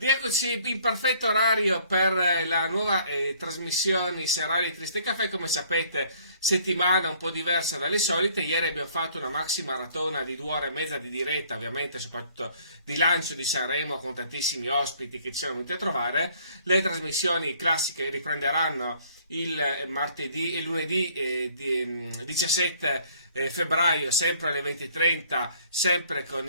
Rieccoci in perfetto orario per la nuova trasmissione serale di Triste Caffè. Come sapete, settimana un po' diversa dalle solite. Ieri abbiamo fatto una maxi maratona di 2 ore e mezza di diretta, ovviamente, soprattutto di lancio di Sanremo, con tantissimi ospiti che ci siamo venuti a trovare. Le trasmissioni classiche riprenderanno il lunedì 17 febbraio, sempre alle 20:30, sempre con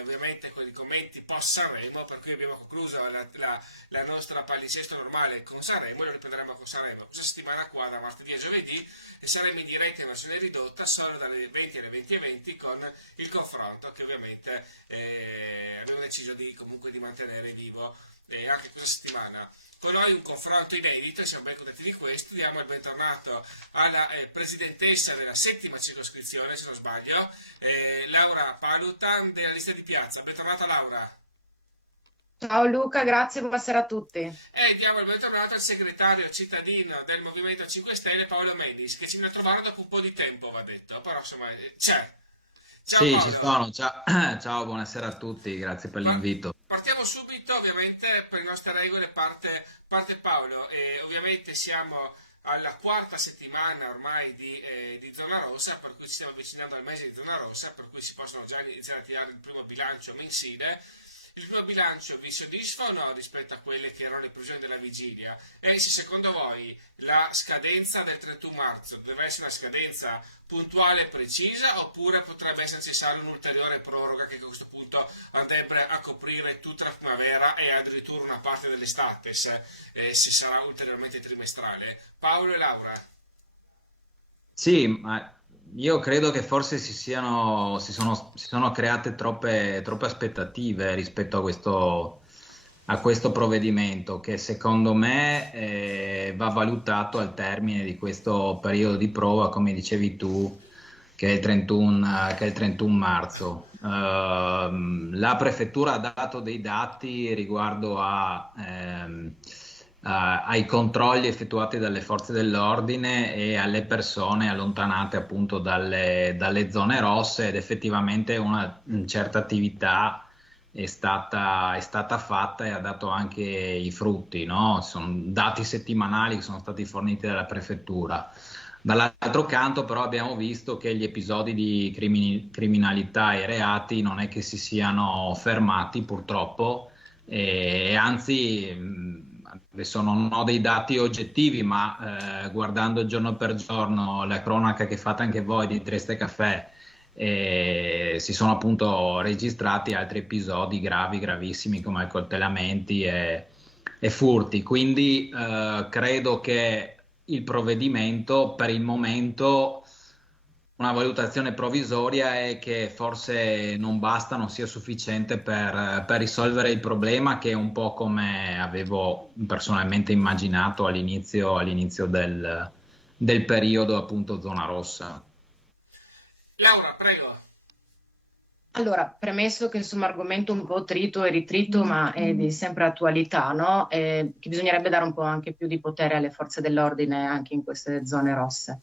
ovviamente con i commenti post Sanremo, per cui abbiamo concluso la nostra palinsesto normale con Sanremo e lo riprenderemo con Sanremo questa settimana qua, da martedì a giovedì, e saremo in diretta in versione ridotta solo dalle 20 alle 20:20 con il confronto che ovviamente abbiamo deciso comunque di mantenere vivo anche questa settimana. Con noi un confronto inedito, siamo ben contenti di questo. Diamo il bentornato alla presidentessa della settima circoscrizione, se non sbaglio, Laura Palutan della lista di piazza. Bentornata Laura. Ciao Luca, grazie, buonasera a tutti. E diamo il bentornato al segretario cittadino del Movimento 5 Stelle, Paolo Menis, che ci viene a trovare dopo un po' di tempo, va detto, però insomma c'è. Ciao Sì, ci Paolo. sono. Ciao, ciao, buonasera a tutti, grazie per l'invito. Partiamo subito, ovviamente, per le nostre regole parte Paolo, e ovviamente siamo alla quarta settimana ormai di zona rossa, per cui ci stiamo avvicinando al mese di zona rossa, per cui si possono già iniziare a tirare il primo bilancio mensile. Il primo bilancio vi soddisfa o no rispetto a quelle che erano le previsioni della vigilia? E se secondo voi la scadenza del 31 marzo deve essere una scadenza puntuale e precisa, oppure potrebbe esserci necessaria un'ulteriore proroga che a questo punto andrebbe a coprire tutta la primavera e addirittura una parte dell'estate, se sarà ulteriormente trimestrale? Paolo e Laura. Sì, ma io credo che forse si sono create troppe aspettative rispetto a questo provvedimento, che secondo me va valutato al termine di questo periodo di prova, come dicevi tu, che è il 31 marzo. La prefettura ha dato dei dati riguardo ai controlli effettuati dalle forze dell'ordine e alle persone allontanate appunto dalle zone rosse, ed effettivamente una certa attività è stata fatta e ha dato anche i frutti, no? Sono dati settimanali che sono stati forniti dalla prefettura. Dall'altro canto però abbiamo visto che gli episodi di criminalità e reati non è che si siano fermati, purtroppo, e anzi, adesso non ho dei dati oggettivi, ma guardando giorno per giorno la cronaca che fate anche voi di Trieste Caffè, si sono appunto registrati altri episodi gravi, gravissimi, come accoltellamenti e furti. Quindi credo che il provvedimento, per il momento, una valutazione provvisoria è che forse non basta, non sia sufficiente per risolvere il problema, che è un po' come avevo personalmente immaginato all'inizio del periodo appunto zona rossa. Laura, prego. Allora, premesso che insomma argomento un po' trito e ritrito, ma è di sempre attualità, no? Che bisognerebbe dare un po' anche più di potere alle forze dell'ordine anche in queste zone rosse.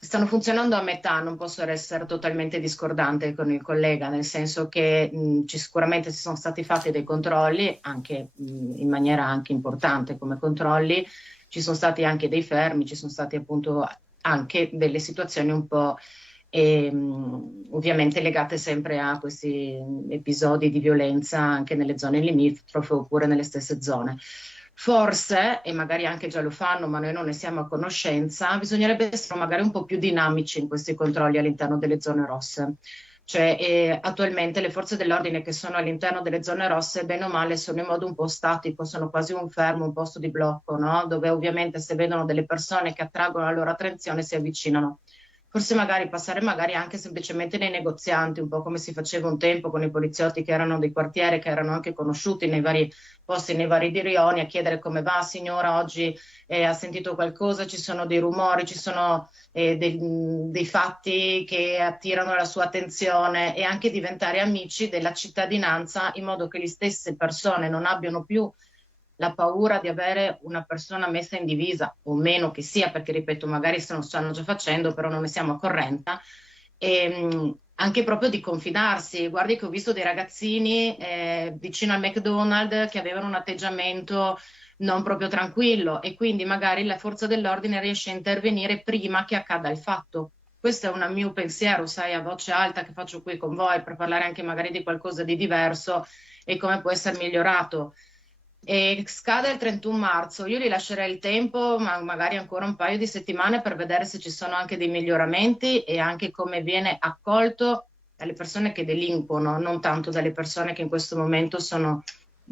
Stanno funzionando a metà, non posso essere totalmente discordante con il collega, nel senso che sicuramente ci sono stati fatti dei controlli, anche in maniera anche importante come controlli, ci sono stati anche dei fermi, ci sono stati appunto anche delle situazioni un po' ovviamente legate sempre a questi episodi di violenza anche nelle zone limitrofe oppure nelle stesse zone. Forse, e magari anche già lo fanno, ma noi non ne siamo a conoscenza, bisognerebbe essere magari un po' più dinamici in questi controlli all'interno delle zone rosse. Cioè, attualmente le forze dell'ordine che sono all'interno delle zone rosse, bene o male, sono in modo un po' statico, sono quasi un fermo, un posto di blocco, no? Dove ovviamente se vedono delle persone che attraggono la loro attenzione si avvicinano. Forse magari passare magari anche semplicemente nei negozianti, un po' come si faceva un tempo con i poliziotti che erano dei quartieri, che erano anche conosciuti nei vari posti, nei vari rioni, a chiedere come va signora, oggi ha sentito qualcosa, ci sono dei rumori, ci sono dei fatti che attirano la sua attenzione, e anche diventare amici della cittadinanza in modo che le stesse persone non abbiano più la paura di avere una persona messa in divisa, o meno che sia, perché ripeto, magari se lo stanno già facendo, però non ne siamo a corrente, anche proprio di confidarsi. Guardi che ho visto dei ragazzini vicino al McDonald's che avevano un atteggiamento non proprio tranquillo e quindi magari la forza dell'ordine riesce a intervenire prima che accada il fatto. Questo è un mio pensiero, sai, a voce alta che faccio qui con voi per parlare anche magari di qualcosa di diverso e come può essere migliorato. E scade il 31 marzo, io gli lascerei il tempo, ma magari ancora un paio di settimane per vedere se ci sono anche dei miglioramenti e anche come viene accolto dalle persone che delinquono, non tanto dalle persone che in questo momento sono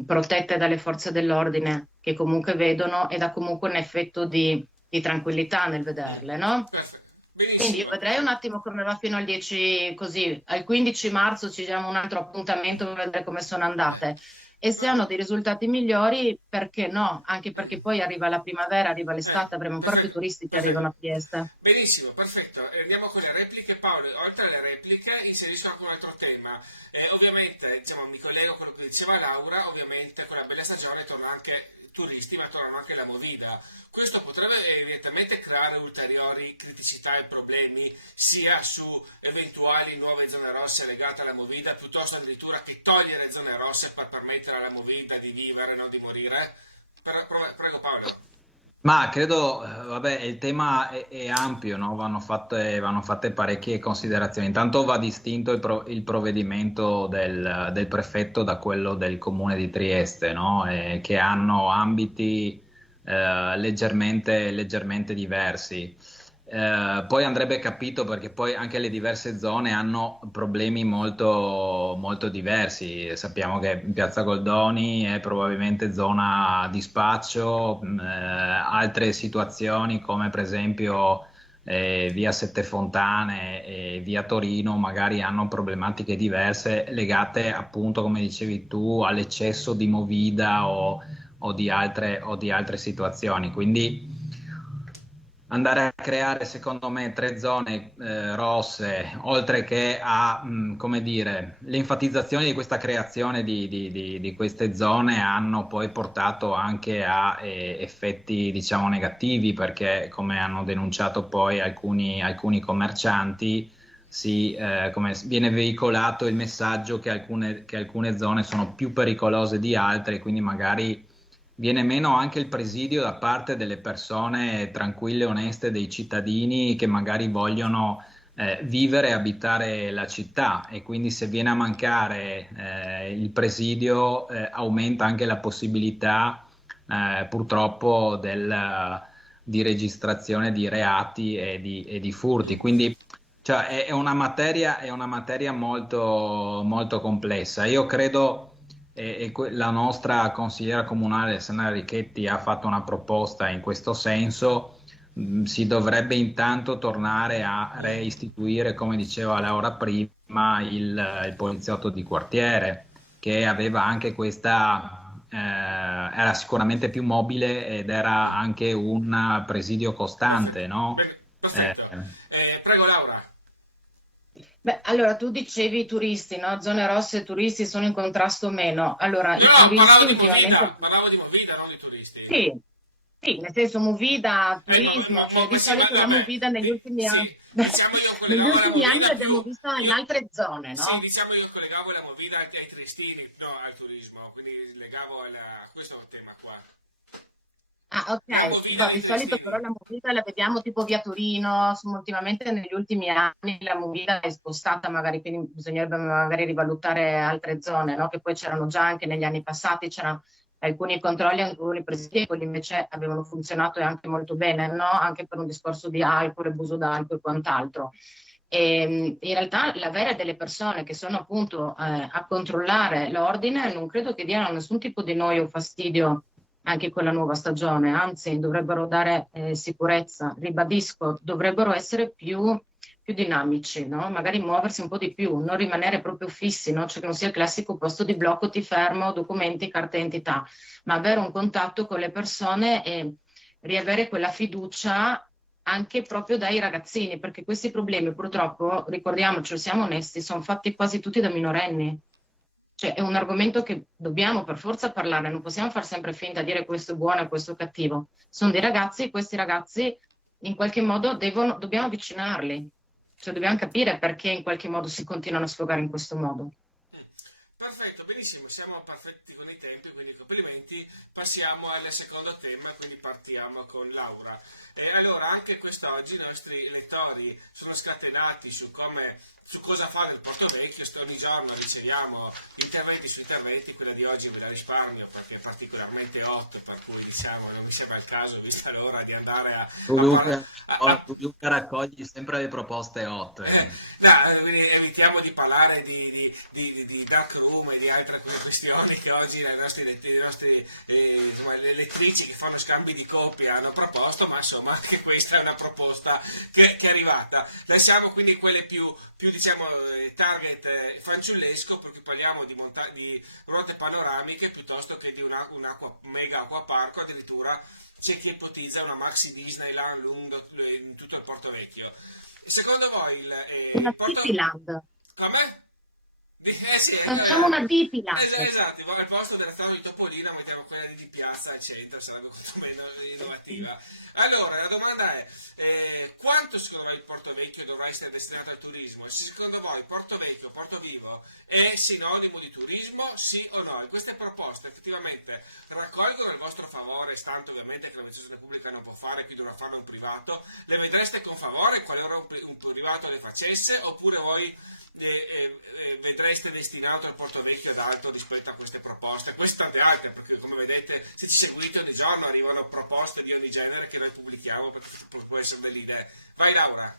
protette dalle forze dell'ordine, che comunque vedono ed ha comunque un effetto di tranquillità nel vederle, no? Perfetto. Quindi io Benissimo. vedrei un attimo come va fino al 10, così al 15 marzo ci diamo un altro appuntamento per vedere come sono andate. E se hanno dei risultati migliori, perché no? Anche perché poi arriva la primavera, arriva l'estate, avremo ancora più Perfetto, turisti che perfetto. arrivano a Trieste. Benissimo, perfetto. Andiamo con le repliche. Paolo, oltre alle repliche, inserisco anche un altro tema. Ovviamente, diciamo, mi collego a quello che diceva Laura, ovviamente con la bella stagione torna anche turisti, ma tornano anche la Movida. Questo potrebbe evidentemente creare ulteriori criticità e problemi sia su eventuali nuove zone rosse legate alla Movida, piuttosto addirittura che togliere zone rosse per permettere alla Movida di vivere, non di morire. Prego Paolo. Ma credo, vabbè, il tema è ampio, no? Vanno fatte parecchie considerazioni. Intanto va distinto il provvedimento del prefetto da quello del comune di Trieste, no? Che hanno ambiti leggermente diversi. Poi andrebbe capito perché poi anche le diverse zone hanno problemi molto diversi. Sappiamo che Piazza Goldoni è probabilmente zona di spaccio, altre situazioni come per esempio via Sette Fontane e via Torino magari hanno problematiche diverse legate appunto, come dicevi tu, all'eccesso di movida o di altre situazioni. Quindi andare a creare, secondo me, tre zone rosse, oltre che a, come dire, l'enfatizzazione di questa creazione di queste zone hanno poi portato anche a effetti, diciamo, negativi, perché, come hanno denunciato poi alcuni commercianti, come viene veicolato il messaggio che alcune zone sono più pericolose di altre, quindi magari viene meno anche il presidio da parte delle persone tranquille e oneste, dei cittadini che magari vogliono vivere e abitare la città, e quindi se viene a mancare il presidio aumenta anche la possibilità purtroppo di registrazione di reati e di furti. Quindi cioè, è una materia molto complessa. Io credo la nostra consigliera comunale, Alessandra Richetti, ha fatto una proposta in questo senso. Si dovrebbe intanto tornare a reistituire, come diceva Laura prima, il poliziotto di quartiere, che aveva anche era sicuramente più mobile ed era anche un presidio costante, Perfetto. no? Perfetto. Prego Laura. Beh, allora tu dicevi i turisti, no? Zone rosse e turisti sono in contrasto o meno. Allora, i No, turisti ultimamente parlavo di Movida, non di turisti. sì, sì, nel senso movida, Ecco, turismo, cioè di ma si solito manda a la me. movida negli ultimi Sì, anni, diciamo io negli collegavo la ultimi anni Movida l'abbiamo più... vista in Io, altre zone, sì, no? diciamo io collegavo la Movida anche ai triestini, no, al turismo, quindi legavo questo è un tema qua. Ah, La ok. Movida Boh, dei di solito triestini. però la movida la vediamo tipo via Torino, ultimamente negli ultimi anni la movida è spostata magari, quindi bisognerebbe magari rivalutare altre zone, no? Che poi c'erano già anche negli anni passati, c'erano alcuni controlli, alcuni presidi, quelli invece avevano funzionato e anche molto bene, no? Anche per un discorso di alcol, abuso d'alcol e quant'altro. E in realtà l'avere delle persone che sono appunto a controllare l'ordine non credo che diano nessun tipo di noia o fastidio anche con la nuova stagione, anzi dovrebbero dare sicurezza, ribadisco, dovrebbero essere più dinamici, no? Magari muoversi un po' di più, non rimanere proprio fissi, no? Cioè che non sia il classico posto di blocco, ti fermo, documenti, carta d'identità, ma avere un contatto con le persone e riavere quella fiducia anche proprio dai ragazzini, perché questi problemi purtroppo, ricordiamoci, siamo onesti, sono fatti quasi tutti da minorenni. Cioè è un argomento che dobbiamo per forza parlare, non possiamo far sempre finta di dire questo è buono e questo è cattivo. Sono dei ragazzi e questi ragazzi in qualche modo dobbiamo avvicinarli. Cioè dobbiamo capire perché in qualche modo si continuano a sfogare in questo modo. Perfetto, benissimo, siamo perfetti con i tempi, quindi complimenti. Passiamo al secondo tema, quindi partiamo con Laura. Allora, anche quest'oggi i nostri lettori sono scatenati su cosa fare il Porto Vecchio. Ogni giorno riceviamo interventi su interventi, quella di oggi me la risparmio perché è particolarmente hot, per cui diciamo non mi sembra il caso, vista l'ora, di andare Tu Luca raccogli sempre le proposte hot. No, evitiamo di parlare di dark room e di altre questioni che oggi le nostre le lettrici che fanno scambi di coppie hanno proposto, ma insomma anche questa è una proposta che è arrivata. Lasciamo quindi quelle più diciamo target fanciullesco, perché parliamo di ruote panoramiche piuttosto che di un mega acquaparco. Addirittura c'è chi ipotizza una maxi Disneyland lungo in tutto il Porto Vecchio. Secondo voi Una Porto... Dipiland. Come? Sì, Facciamo una Dipiland. Esatto, al posto della zona di Topolino mettiamo quella di Piazza al centro, sarebbe quantomeno innovativa. Allora, la domanda è, quanto secondo voi il Porto Vecchio dovrà essere destinato al turismo? E se secondo voi Porto Vecchio, Porto Vivo, è sinonimo di turismo, sì o no? E queste proposte effettivamente raccolgono il vostro favore, stante ovviamente che l'amministrazione pubblica non può fare, chi dovrà farlo un privato, le vedreste con favore qualora un privato le facesse, oppure voi vedreste destinato al Porto Vecchio ad altro rispetto a queste proposte? Queste tante altre, perché come vedete, se ci seguite ogni giorno arrivano proposte di ogni genere che noi pubblichiamo, perché può essere delle idee. Vai Laura.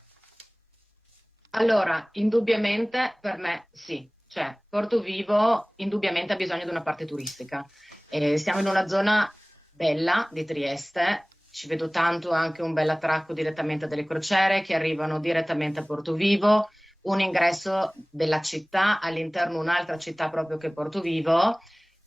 Allora, indubbiamente per me sì, cioè Porto Vivo indubbiamente ha bisogno di una parte turistica. Siamo in una zona bella di Trieste, ci vedo tanto anche un bel attracco direttamente dalle crociere che arrivano direttamente a Porto Vivo, un ingresso della città all'interno un'altra città proprio che Porto Vivo.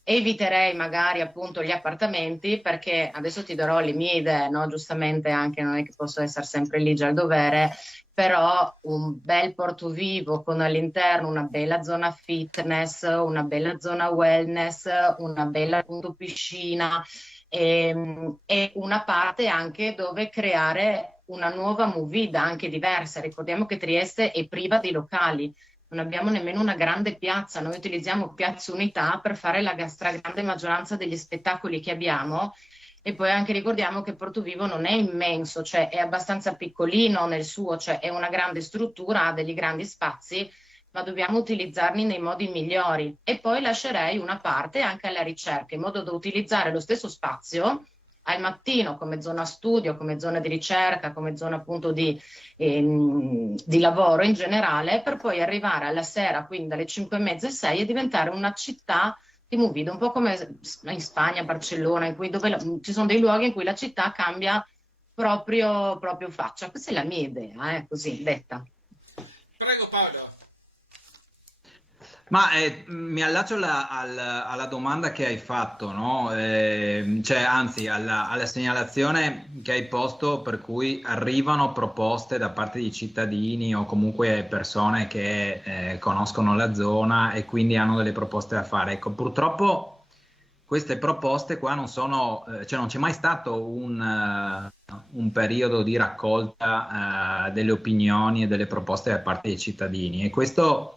Eviterei magari appunto gli appartamenti, perché adesso ti darò le mie idee, no? Giustamente anche non è che posso essere sempre lì già al dovere, però un bel Porto Vivo con all'interno una bella zona fitness, una bella zona wellness, una bella appunto piscina e una parte anche dove creare una nuova movida anche diversa. Ricordiamo che Trieste è priva di locali, non abbiamo nemmeno una grande piazza, noi utilizziamo Piazza Unità per fare la stragrande maggioranza degli spettacoli che abbiamo. E poi anche ricordiamo che Porto Vivo non è immenso, cioè è abbastanza piccolino nel suo, cioè è una grande struttura, ha degli grandi spazi, ma dobbiamo utilizzarli nei modi migliori. E poi lascerei una parte anche alla ricerca, in modo da utilizzare lo stesso spazio al mattino come zona studio, come zona di ricerca, come zona appunto di lavoro in generale, per poi arrivare alla sera, quindi dalle 5:30 e 6, e diventare una città di movida, un po' come in Spagna, Barcellona, dove ci sono dei luoghi in cui la città cambia proprio faccia. Questa è la mia idea, così detta. Prego Paolo. Ma mi allaccio alla domanda che hai fatto, no? Cioè, anzi, alla segnalazione che hai posto, per cui arrivano proposte da parte di cittadini o comunque persone che conoscono la zona e quindi hanno delle proposte da fare. Ecco, purtroppo queste proposte qua non sono, cioè non c'è mai stato un periodo di raccolta delle opinioni e delle proposte da parte dei cittadini, e questo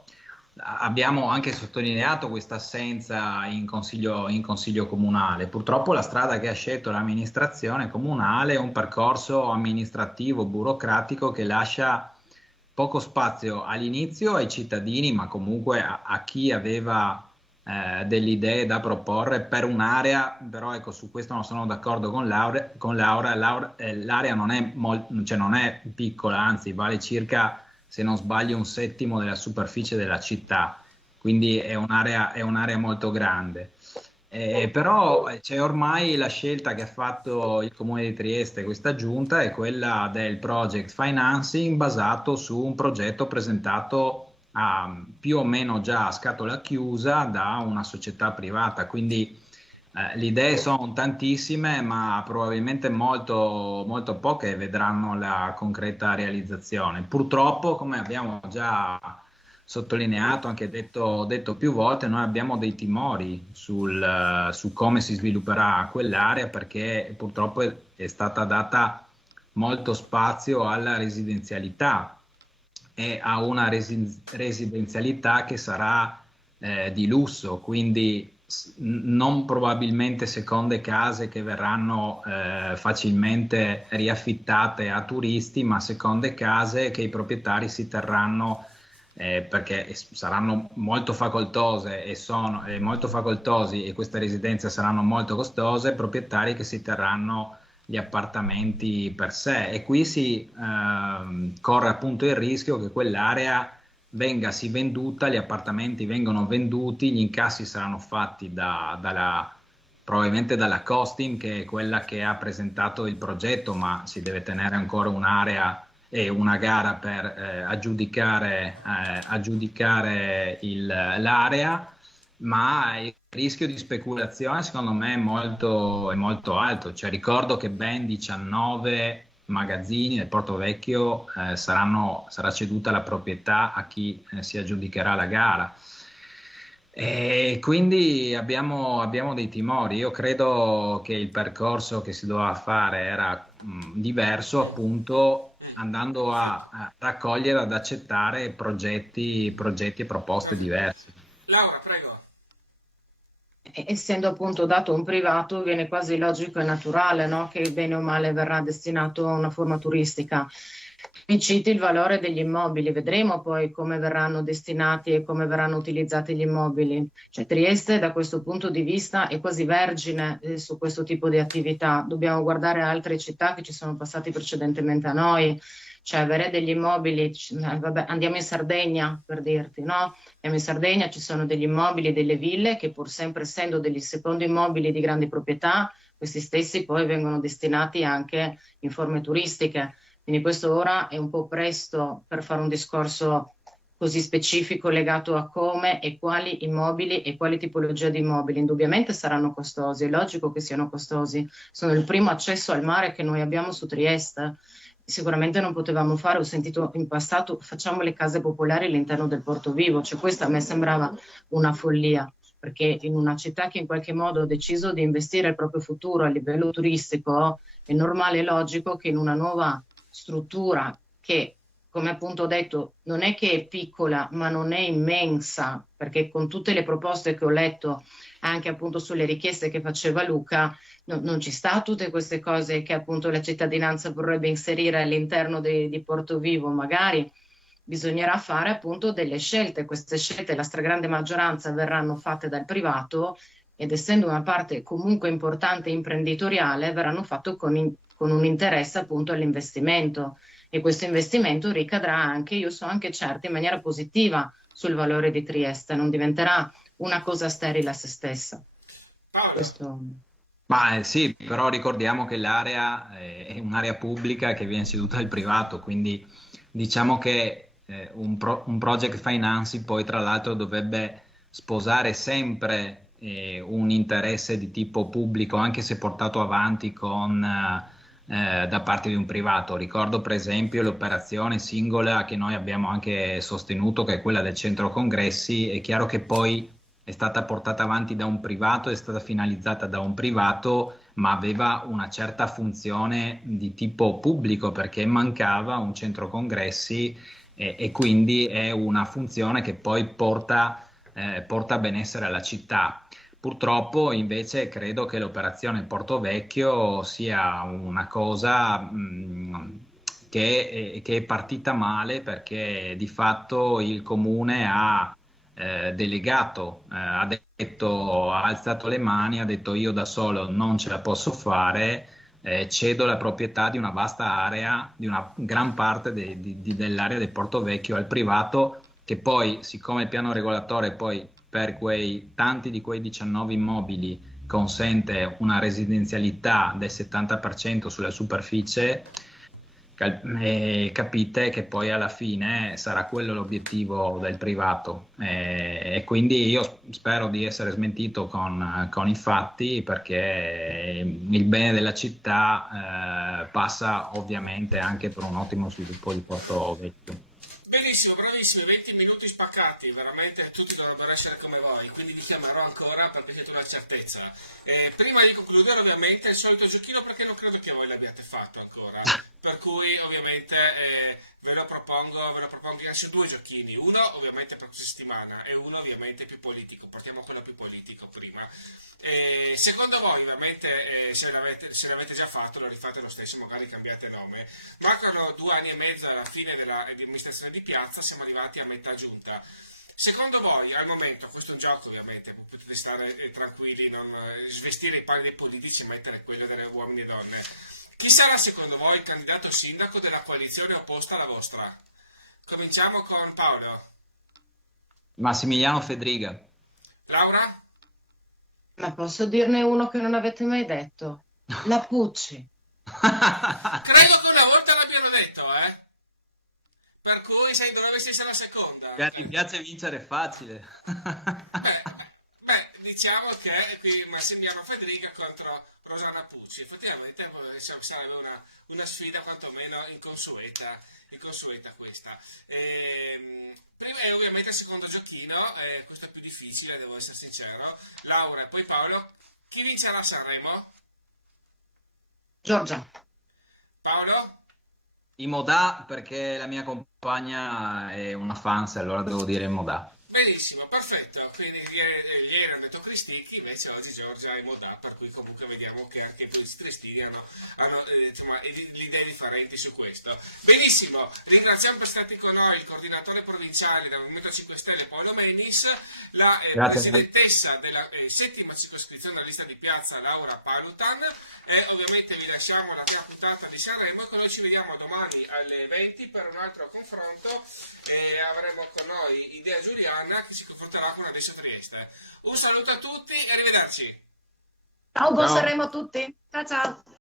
abbiamo anche sottolineato questa assenza in consiglio comunale. Purtroppo la strada che ha scelto l'amministrazione comunale è un percorso amministrativo burocratico che lascia poco spazio all'inizio ai cittadini, ma comunque a chi aveva delle idee da proporre per un'area. Però ecco, su questo non sono d'accordo con Laura. L'area non è piccola, anzi vale circa, se non sbaglio, 1/7 della superficie della città, quindi è un'area molto grande. Però c'è ormai la scelta che ha fatto il Comune di Trieste, questa giunta, è quella del project financing basato su un progetto presentato più o meno già a scatola chiusa da una società privata, quindi le idee sono tantissime, ma probabilmente molto, molto poche vedranno la concreta realizzazione. Purtroppo, come abbiamo già sottolineato, anche detto più volte, noi abbiamo dei timori su come si svilupperà quell'area, perché purtroppo è stata data molto spazio alla residenzialità, e a una residenzialità che sarà di lusso, quindi non probabilmente seconde case che verranno facilmente riaffittate a turisti, ma seconde case che i proprietari si terranno perché saranno molto facoltose e sono molto facoltosi, e queste residenze saranno molto costose, proprietari che si terranno gli appartamenti per sé, e qui si corre appunto il rischio che quell'area vengasi venduta, gli appartamenti vengono venduti, gli incassi saranno fatti probabilmente dalla Costin, che è quella che ha presentato il progetto, ma si deve tenere ancora un'area e una gara per aggiudicare l'area, ma il rischio di speculazione secondo me è molto alto. Cioè, ricordo che ben 19 magazzini nel Porto Vecchio sarà ceduta la proprietà a chi si aggiudicherà la gara. E quindi abbiamo dei timori. Io credo che il percorso che si doveva fare era diverso, appunto andando a raccogliere, ad accettare progetti e proposte diverse. Laura, prego. Essendo appunto dato un privato, viene quasi logico e naturale, no? Che bene o male verrà destinato a una forma turistica. Mi citi il valore degli immobili, vedremo poi come verranno destinati e come verranno utilizzati gli immobili. Cioè, Trieste da questo punto di vista è quasi vergine su questo tipo di attività. Dobbiamo guardare altre città che ci sono passati precedentemente a noi. Cioè, avere degli immobili, vabbè, andiamo in Sardegna per dirti, no? Andiamo in Sardegna, ci sono degli immobili, delle ville che pur sempre essendo degli secondi immobili di grandi proprietà, questi stessi poi vengono destinati anche in forme turistiche. Quindi questo ora è un po' presto per fare un discorso così specifico legato a come e quali immobili e quali tipologie di immobili. Indubbiamente saranno costosi, è logico che siano costosi. Sono il primo accesso al mare che noi abbiamo su Trieste. Sicuramente non potevamo fare, ho sentito in passato, facciamo le case popolari all'interno del Porto Vivo, cioè questa a me sembrava una follia, perché in una città che in qualche modo ha deciso di investire il proprio futuro a livello turistico, è normale e logico che in una nuova struttura che, come appunto ho detto, non è che è piccola, ma non è immensa, perché con tutte le proposte che ho letto, anche appunto sulle richieste che faceva Luca, non ci sta tutte queste cose che appunto la cittadinanza vorrebbe inserire all'interno di Porto Vivo. Magari bisognerà fare appunto delle scelte. Queste scelte, la stragrande maggioranza, verranno fatte dal privato ed essendo una parte comunque importante imprenditoriale, verranno fatte con un interesse appunto all'investimento, e questo investimento ricadrà anche, io so anche certo, in maniera positiva sul valore di Trieste, non diventerà una cosa sterile a se stessa. Questo... Ma sì, però ricordiamo che l'area è un'area pubblica che viene ceduta al privato, quindi diciamo che un project financing poi tra l'altro dovrebbe sposare sempre un interesse di tipo pubblico, anche se portato avanti da parte di un privato. Ricordo per esempio l'operazione singola che noi abbiamo anche sostenuto, che è quella del centro congressi. È chiaro che poi è stata portata avanti da un privato, è stata finalizzata da un privato, ma aveva una certa funzione di tipo pubblico perché mancava un centro congressi e quindi è una funzione che poi porta benessere alla città. Purtroppo invece credo che l'operazione Porto Vecchio sia una cosa che è partita male, perché di fatto il comune ha delegato, ha alzato le mani, ha detto io da solo non ce la posso fare, cedo la proprietà di una vasta area, di una gran parte dell'area del Porto Vecchio al privato, che poi, siccome il piano regolatore poi per tanti di quei 19 immobili consente una residenzialità del 70% sulla superficie, capite che poi alla fine sarà quello l'obiettivo del privato, e quindi io spero di essere smentito con i fatti, perché il bene della città passa ovviamente anche per un ottimo sviluppo di Porto Vecchio. Benissimo, bravissimi, 20 minuti spaccati, veramente tutti dovrebbero essere come voi, quindi vi chiamerò ancora per avere una certezza. Prima di concludere ovviamente il solito giochino perché non credo che voi l'abbiate fatto ancora, per cui ovviamente ve lo propongo adesso due giochini, uno ovviamente per questa settimana e uno ovviamente più politico, partiamo con quello più politico prima. Secondo voi, ovviamente, se l'avete già fatto, lo rifate lo stesso, magari cambiate nome. Mancano 2 anni e mezzo alla fine dell'amministrazione di Piazza, siamo arrivati a metà giunta. Secondo voi, al momento, questo è un gioco ovviamente, potete stare tranquilli, non svestire i panni dei politici e mettere quello delle uomini e donne. Chi sarà secondo voi il candidato sindaco della coalizione opposta alla vostra? Cominciamo con Paolo. Massimiliano Fedriga. Laura? Ma posso dirne uno che non avete mai detto? La Pucci. Credo che una volta l'abbiano detto, eh? Per cui se dovessi essere la seconda. Mi piace vincere facile. Beh, diciamo che qui Massimiliano Federica contro Rosanna Pucci. Effettivamente sarebbe una sfida quantomeno inconsueta questa. Prima è ovviamente il secondo giochino, questo è più difficile, devo essere sincero. Laura e poi Paolo. Chi vincerà Sanremo? Giorgia. Paolo? I Modà, perché la mia compagna è una fans, allora devo dire Modà. Benissimo, perfetto. Quindi ieri hanno detto Cristicchi, invece oggi Giorgia e Modà, per cui comunque vediamo che anche i politici tristini hanno insomma, l'idea differenti su questo. Benissimo, ringraziamo per essere stati con noi il coordinatore provinciale del Movimento 5 Stelle Paolo Menis, la presidentessa della settima circoscrizione della lista di piazza Laura Palutan, e ovviamente vi lasciamo la prima puntata di Sanremo, e noi ci vediamo domani alle 20 per un altro confronto, e avremo con noi Idea Giuliana che si confronterà con Adesso Trieste. Un saluto a tutti e arrivederci. Ciao, buon Sanremo a tutti. Ciao ciao.